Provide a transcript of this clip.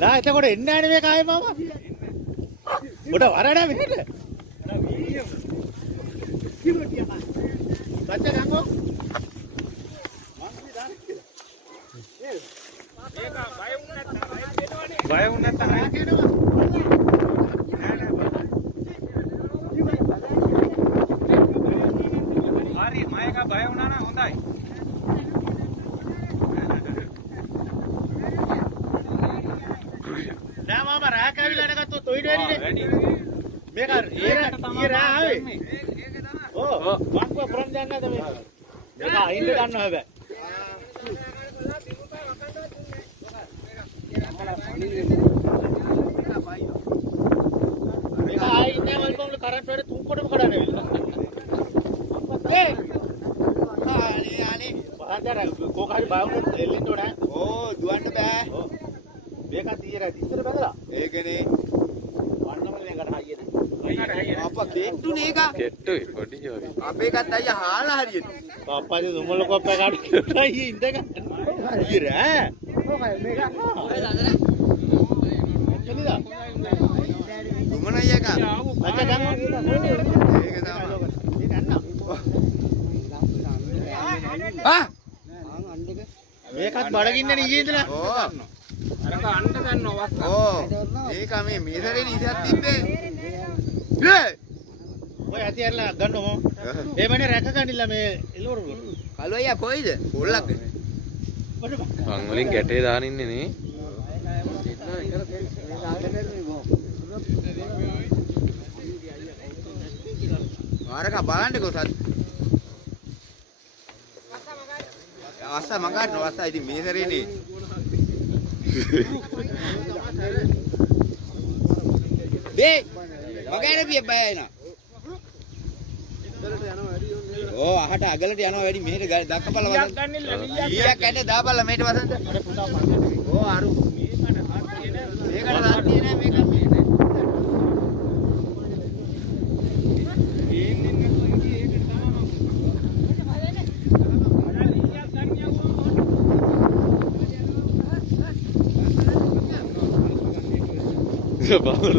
නා එතකොට එන්නේ නැහැ මේ කායේ මාමා. උඩ වරණ මෙහෙට. බච්චා ගංගෝ. බය වුණ නැත්නම් අය කියනවා. හරි මයක බය වුණා නම් හොඳයි. නෑ මාමා රෑ කැවිලා නගත්තොත් ඔයිඩ වැඩිනේ. මේක ඒ රෑ ආවේ. ඔව් මං ප්‍රම් දන්නේ නැද මේක. මේක අයින්ද ගන්නවා හැබැයි. මේක ආයින්නේ වල්පොන් කරන්ට් වල තුන් කොටම කඩන්නේ. ඒ ආනේ බාදර කොකාරි බාවුනොත් එල්ලෙන්න ඕනේ. ඕ දුවන්න බෑ. ඔව් මේක తీයරයි ඉතර බැලලා. ඒකනේ වන්නමලෙන් ගන්න හයියද. අප්පා කෙට්ටුනේ එක. කෙට්ටුයි පොඩි වගේ. අපේ එකත් අයියා හාලා හරියට. අප්පාගේ දුමල කොප්ප කාඩ් අයියේ ඉඳ ගන්න. හරියට ඈ. ඔකයි මේක. එනිදා. දුමන අයියා කා. අච්චා ගන්න. ඒක තමයි. ඒක අන්න. ආ මේකත් බඩගින්නේ ඊයේ ඉඳලා. ඕ අරක අඬ ගන්නවා වස්ස. ඕ ඒක මේ මේසරේ ඉතිහාස තිබ්බේ. ඈ ඔය ඇති ඇරලා ගන්නකො. එමනේ රැක ගන්නilla මේ එළවරු. කළු අයියා කොයිද? පොල්ලක්. මං වලින් ගැටේ දාන ඉන්නේ නේ. ආරක බලන්නකෝ සත්. වස්ස මගන්න වස්ස ඉතින් මේසරේනේ. බේ මගෑන පිය බයයින. ඕ අහට අගලට යනවා වැඩි මෙහෙට දක්කපල වදන්. ඊයක් ඇන්නේ දාපල්ලා මේට වදන්ද. ඕ අරු මේකට රාත්තිය නෑ මේක. Baru